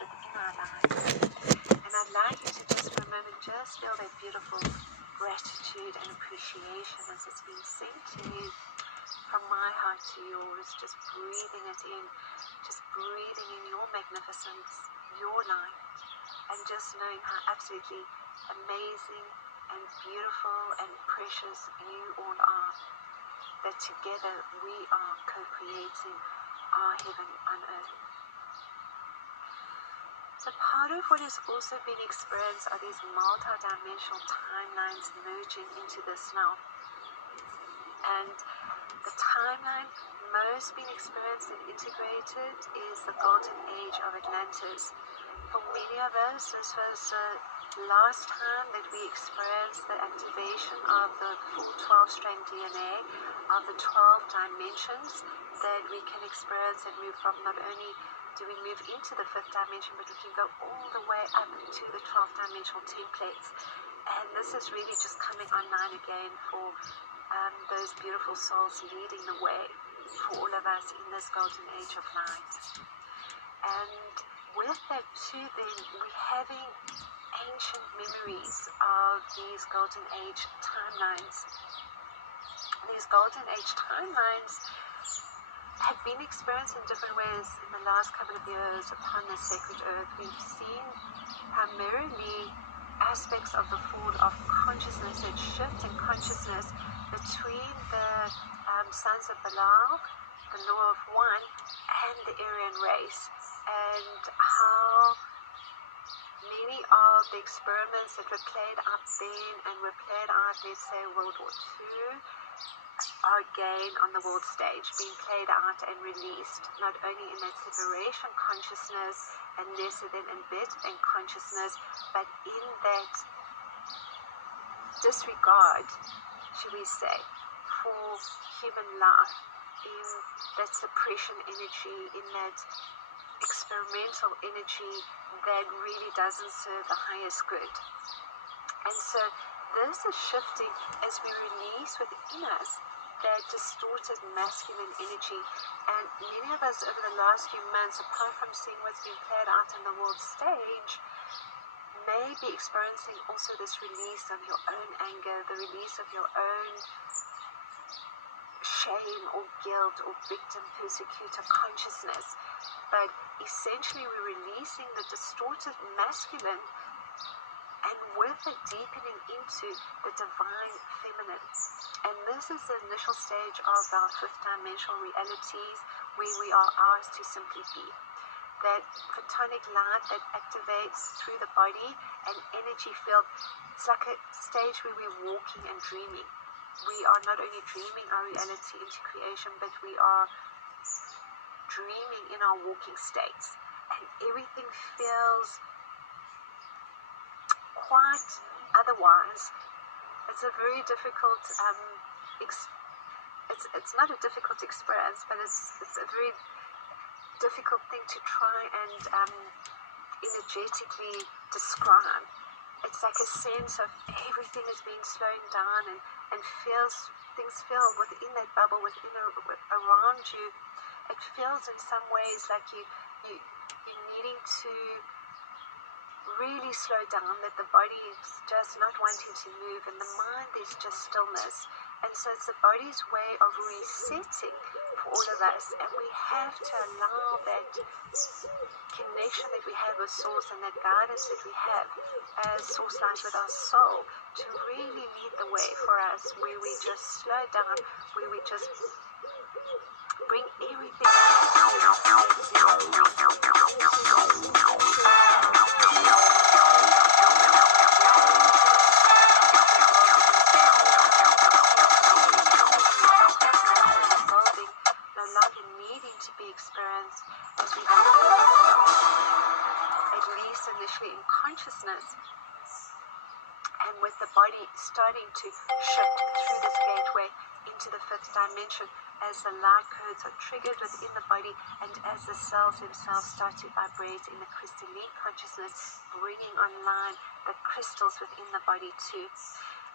within our lives. And I'd like you to just for a moment just feel that beautiful gratitude and appreciation as it's been sent to you from my heart to yours, just breathing it in, just breathing in your magnificence, your light, and just knowing how absolutely amazing and beautiful and precious you all are, that together we are co-creating our heaven on earth. So part of what has also been experienced are these multi-dimensional timelines merging into this now. And the timeline most being experienced and integrated is the golden age of Atlantis. For many of us, this was the last time that we experienced the activation of the full 12-strand DNA of the 12 dimensions that we can experience and move from. Not only do we move into the 5th dimension, but we can go all the way up to the 12th dimensional templates. And this is really just coming online again for those beautiful souls leading the way for all of us in this golden age of light. And with that too, then we're having ancient memories of these golden age timelines. These golden age timelines have been experienced in different ways in the last couple of years upon the sacred earth. We've seen primarily aspects of the fall of consciousness, that shift in consciousness between the sons of Belial, the law of one, and the Aryan race, and how many of the experiments that were played out then and were played out, let's say, World War II, are again on the world stage, being played out and released, not only in that separation consciousness and lesser than embedded in consciousness, but in that disregard, should we say, for human life, in that suppression energy, in that experimental energy that really doesn't serve the highest good. And so this is shifting as we release within us that distorted masculine energy. And many of us over the last few months, apart from seeing what's been played out on the world stage, may be experiencing also this release of your own anger, the release of your own shame or guilt or victim persecutor consciousness. But essentially we're releasing the distorted masculine, and with it deepening into the divine feminine. And this is the initial stage of our 5th dimensional realities, where we are asked to simply be. That photonic light that activates through the body and energy field. It's like a stage where we're walking and dreaming. We are not only dreaming our reality into creation, but we are dreaming in our walking states. And everything feels quite otherwise. It's a very difficult, it's not a difficult experience, but it's a very difficult thing to try and energetically describe. It's like a sense of everything is being slowing down and things feel within that bubble, around you. It feels in some ways like you're needing to really slow down, that the body is just not wanting to move, and the mind is just stillness. And so it's the body's way of resetting for all of us, and we have to allow that connection that we have with Source and that guidance that we have as Source Light with our soul to really lead the way for us, where we just slow down, where we just bring everything to be experienced as we have, at least initially in consciousness, and with the body starting to shift through this gateway into the 5th dimension as the light codes are triggered within the body, and as the cells themselves start to vibrate in the crystalline consciousness, bringing online the crystals within the body too.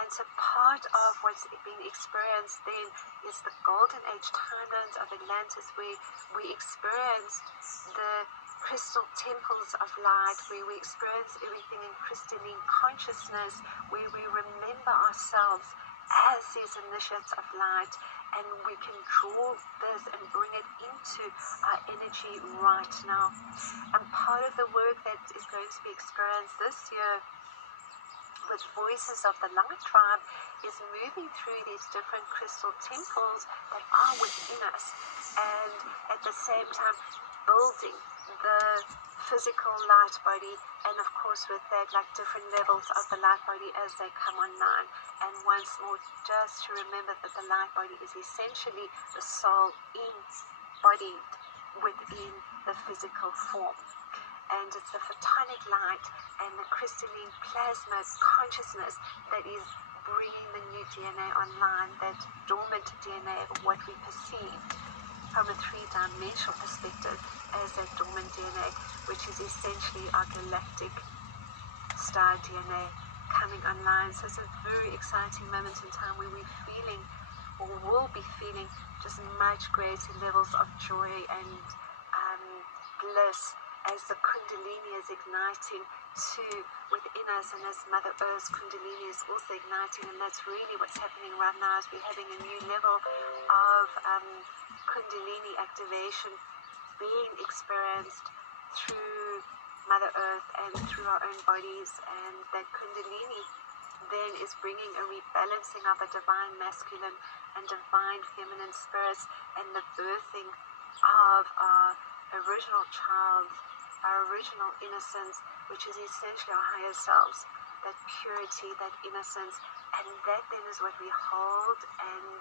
And so part of what's being experienced then is the golden age timelines of Atlantis, where we experienced the crystal temples of light, where we experience everything in crystalline consciousness, where we remember ourselves as these initiates of light, and we can draw this and bring it into our energy right now. And part of the work that is going to be experienced this year with Voices of the Light Tribe is moving through these different crystal temples that are within us, and at the same time building the physical light body, and of course with that, like different levels of the light body as they come online. And once more, just to remember that the light body is essentially the soul embodied within the physical form. And it's the photonic light and the crystalline plasma consciousness that is bringing the new DNA online, that dormant DNA of what we perceive from a three-dimensional perspective as that dormant DNA, which is essentially our galactic star DNA coming online. So it's a very exciting moment in time where we're feeling, or will be feeling, just much greater levels of joy and bliss as the Kundalini is igniting too within us, and as Mother Earth's Kundalini is also igniting. And that's really what's happening right now, as we're having a new level of Kundalini activation being experienced through Mother Earth and through our own bodies. And that Kundalini then is bringing a rebalancing of the divine masculine and divine feminine spirits, and the birthing of our original child, our original innocence, which is essentially our higher selves, that purity, that innocence. And that then is what we hold, and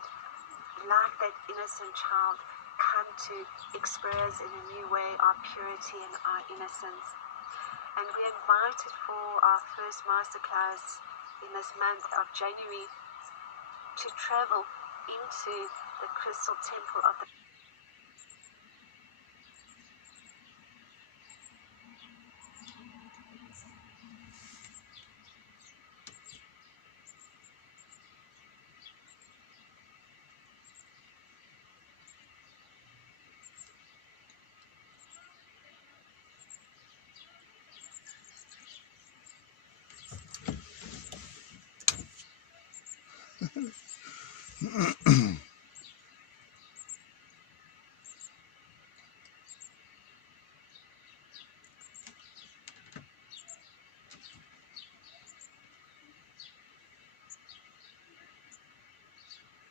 like that innocent child, come to experience in a new way our purity and our innocence. And we invited for our first masterclass in this month of January to travel into the crystal temple of the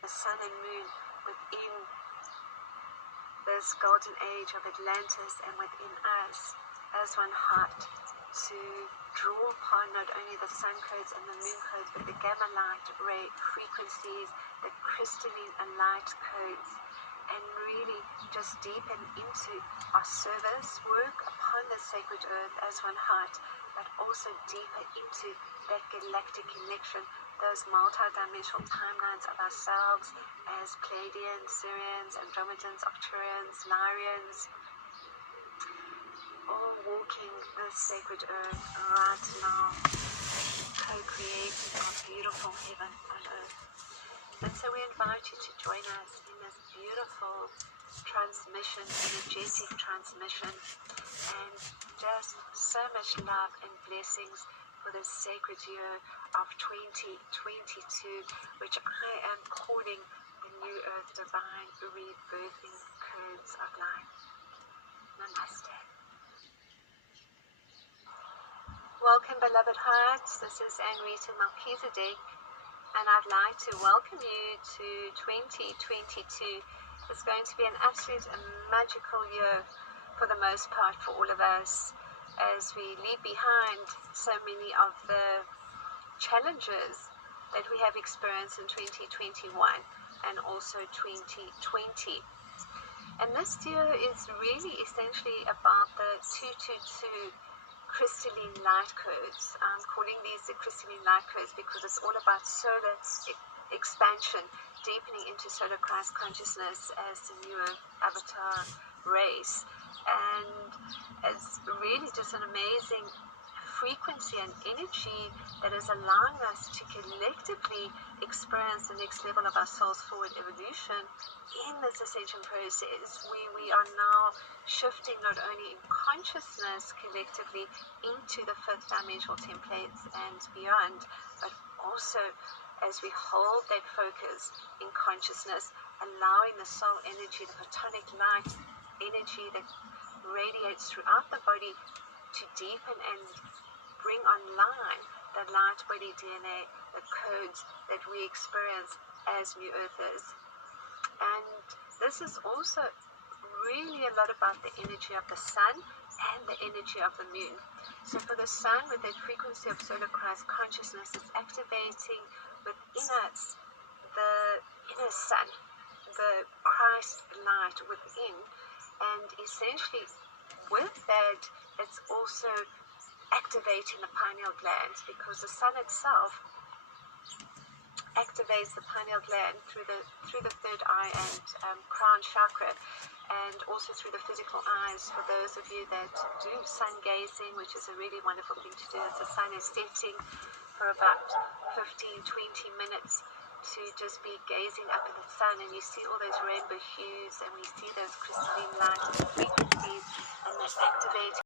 sun and moon within this golden age of Atlantis, and within us as one heart, to draw upon not only the sun codes and the moon codes, but the gamma light ray frequencies, the crystalline and light codes, and really just deepen into our service work upon the sacred earth as one heart, but also deeper into that galactic connection, those multi-dimensional timelines of ourselves as Pleiadians, Sirians, Andromedans, Arcturians, Lyrians, all walking this sacred earth right now, co-creating our beautiful heaven on earth. And so we invite you to join us in this beautiful transmission, energetic transmission, and just so much love and blessings for this sacred year of 2022, which I am calling the New Earth Divine Rebirthing Codes of Life. Namaste. Welcome, beloved hearts. This is Anrita Melchizedek, and I'd like to welcome you to 2022. It's going to be an absolute magical year for the most part for all of us, as we leave behind so many of the challenges that we have experienced in 2021 and also 2020. And this year is really essentially about the 222 crystalline light codes. I'm calling these the crystalline light codes because it's all about solar expansion, deepening into solar Christ consciousness as the newer avatar race. And it's really just an amazing frequency and energy that is allowing us to collectively experience the next level of our soul's forward evolution in this ascension process, where we are now shifting not only in consciousness collectively into the fifth dimensional templates and beyond, but also as we hold that focus in consciousness, allowing the soul energy, the photonic light energy that radiates throughout the body to deepen and bring online the light body DNA, the codes that we experience as new earthers. And this is also really a lot about the energy of the sun and the energy of the moon. So for the sun, with that frequency of solar Christ consciousness, is activating within us the inner sun, the Christ light within. And essentially with that, it's also activating the pineal gland, because the sun itself activates the pineal gland through the third eye and crown chakra, and also through the physical eyes. For those of you that do sun gazing, which is a really wonderful thing to do, as the sun is setting, for about 15-20 minutes, to just be gazing up at the sun, and you see all those rainbow hues, and we see those crystalline light frequencies, and that activates